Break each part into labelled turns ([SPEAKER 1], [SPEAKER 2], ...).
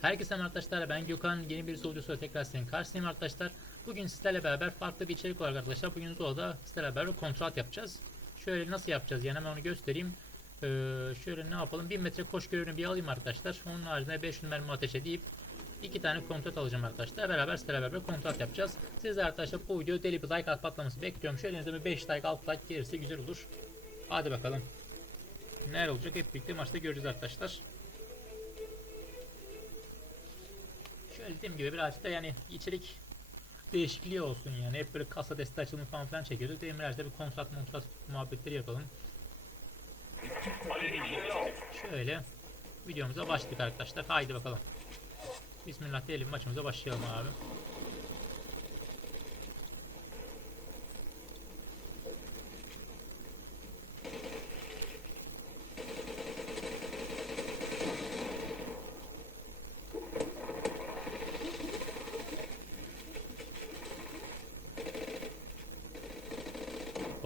[SPEAKER 1] Herkese merhaba arkadaşlar ben Gökhan yeni bir videosuyla tekrar sizin karşısındayım arkadaşlar. Bugün sizlerle beraber farklı bir içerik var arkadaşlar. Bugün Zula'da sizlerle beraber kontrat yapacağız. Şöyle nasıl yapacağız yani hemen onu göstereyim. Ee, şöyle ne yapalım 1 metre koş görevini bir alayım arkadaşlar. Onun haricinde 500 mermi ateş edip iki tane kontrat alacağım arkadaşlar. Beraber sizlerle beraber kontrat yapacağız. Siz arkadaşlar bu videoya deli bir like patlaması bekliyorum. Şöyle elinizde bir 5 like 6 like gelirse güzel olur. Hadi bakalım. Neler olacak hep birlikte maçta göreceğiz arkadaşlar. Şöyle dediğim gibi birazcık da yani içerik değişikliği olsun yani. Hep böyle kasa deste açılımı falan filan birazcık da bir kontrat kontrat muhabbetleri yapalım. Şöyle videomuza başladık arkadaşlar. Haydi bakalım. Bismillah diyelim maçımıza başlayalım abi.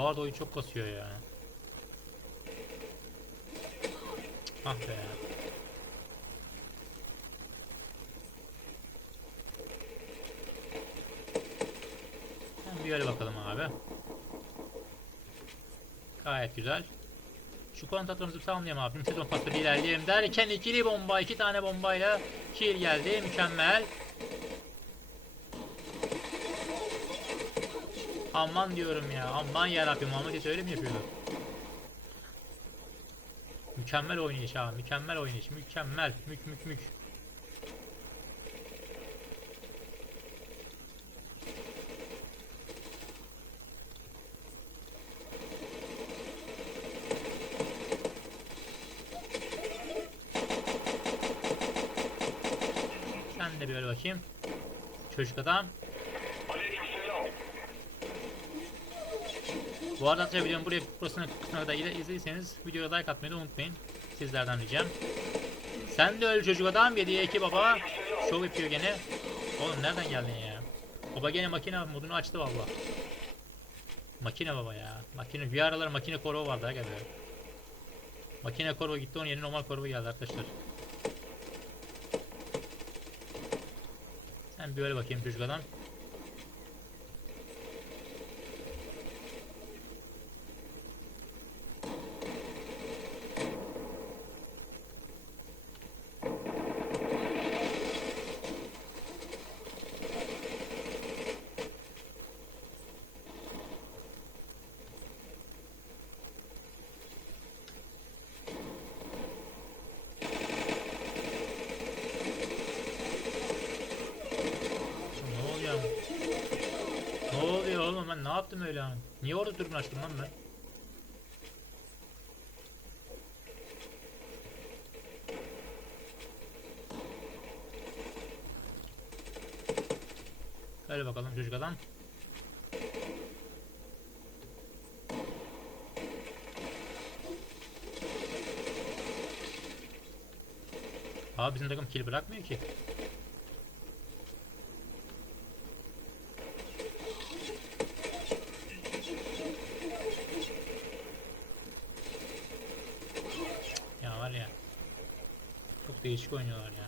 [SPEAKER 1] Bu arada oyun çok kasıyor ya. Ah be. Tamam, bir öyle bakalım abi. Gayet güzel. Şu kontratlarımızı tamamlayalım abi. Sezon pasta ilerleyelim derken ikili bomba, iki tane bombayla kill geldi. Mükemmel. Aman diyorum ya. Aman yarabbim Muhammed öyle mi yapıyorlar? Mükemmel oynayış abi. Mükemmel oynayış. Mükemmel. Mük mük mük. Sen de bir öyle bakayım. Çocuk adam. Bu arada arkadaşlar videonun buraya burasına kısmına kadar izlediyseniz videoya like atmayı da unutmayın. Sizlerden ricam. Sen de öl çocuk adam 7'ye 2 baba. Şov yapıyor gene. Oğlum nereden geldin ya? Baba gene makine modunu açtı valla. Makine baba ya. Makine bir aralar makine koruma vardı ha geldi. Makine koruma gitti onun yerine normal koruma geldi arkadaşlar. Sen bir öyle bakayım çocuk adam. Ne oluyor? Ne oluyor oğlum ben ne yaptım öyle an? Niye orada dürbün açtım lan ben? Öyle bakalım çocuk adam. Abi bizim takım kill bırakmıyor ki. Ya var ya. Çok değişik oynuyorlar ya.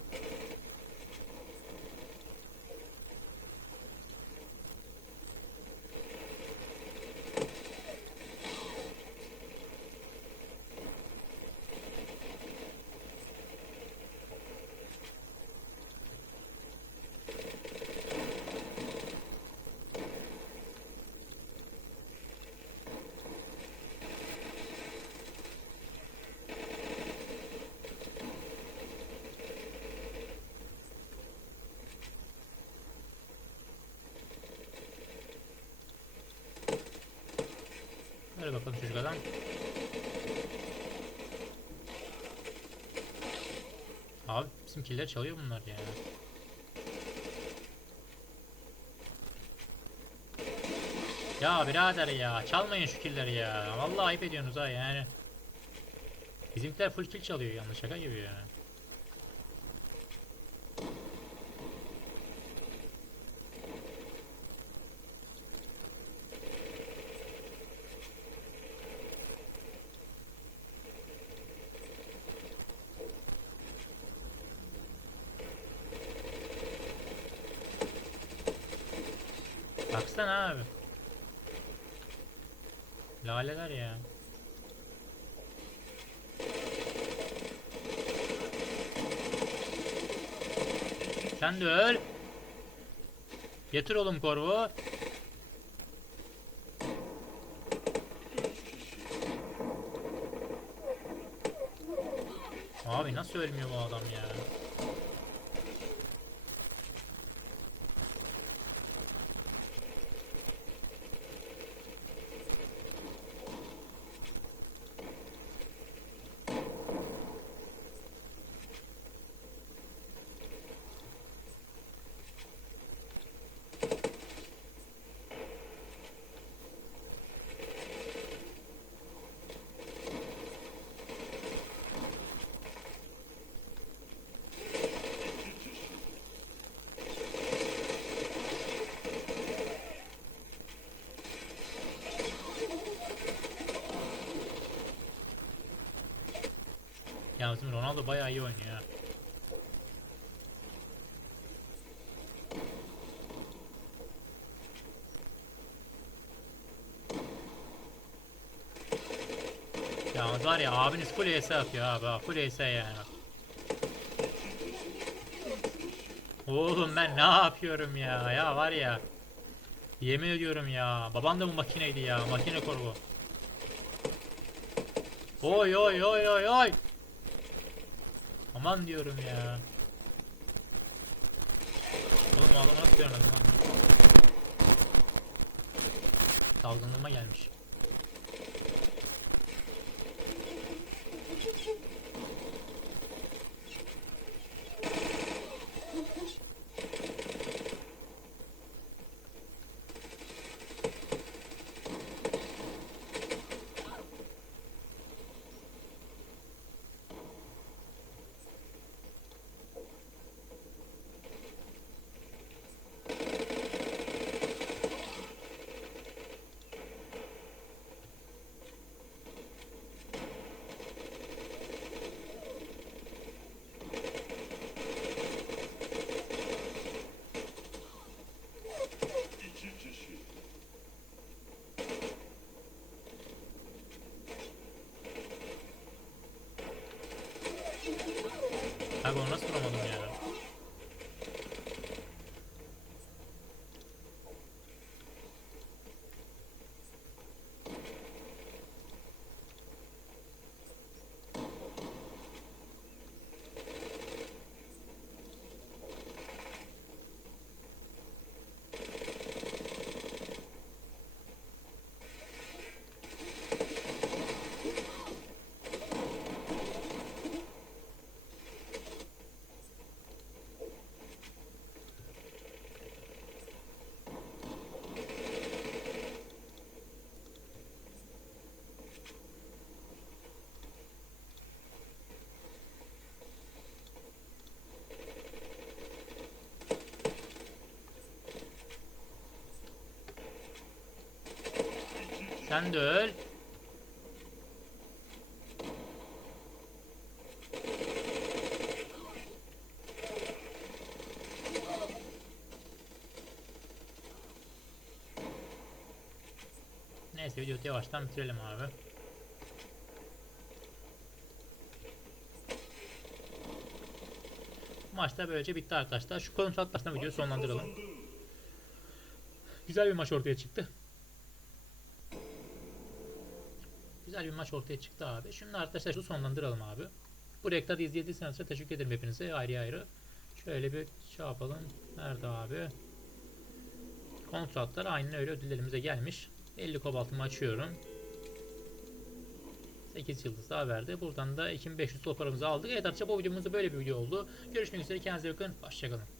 [SPEAKER 1] Bakalım çocuk adam. Abi bizim killer çalıyor bunlar ya. Ya birader ya çalmayın şu killeri ya. Vallahi ayıp ediyorsunuz ha yani. Bizimkiler full kill çalıyor yanlış şaka gibi ya. Baksana abi. Laleler ya. Sen de öl. Getir oğlum korvu. Abi nasıl ölmüyor bu adam ya? Ya bizim Ronaldo bayağı iyi oynuyor ya. Ya var ya abiniz ES atıyor abi ha, ES yani. Oğlum ben ne yapıyorum ya ya var ya. Yemin ediyorum ya. Baban da bu makineydi ya. Makine korbu. Oy oy oy oy oy. Aman diyorum ya. Oğlum o adamı nasıl görmedim lan? Dalgınlığıma gelmiş. Abi onu nasıl vuramadım ya? Sen de öl. Neyse videoyu yavaştan bitirelim abi. Maç böylece bitti arkadaşlar. Şu kontrat baştan videoyu sonlandıralım. Güzel bir maç ortaya çıktı. Güzel bir maç ortaya çıktı abi. Şimdi arkadaşlar şu sonlandıralım abi. Bu reklamı izlediyseniz teşekkür ederim hepinize ayrı ayrı. Şöyle bir şey yapalım. Nerede abi? Kontratlar aynen öyle ödüllerimize gelmiş. 50 kobaltımı açıyorum. 8 yıldız daha verdi. Buradan da 2500 dolarımızı aldık. Evet arkadaşlar bu videomuzda böyle bir video oldu. Görüşmek üzere. Kendinize bakın. Hoşçakalın.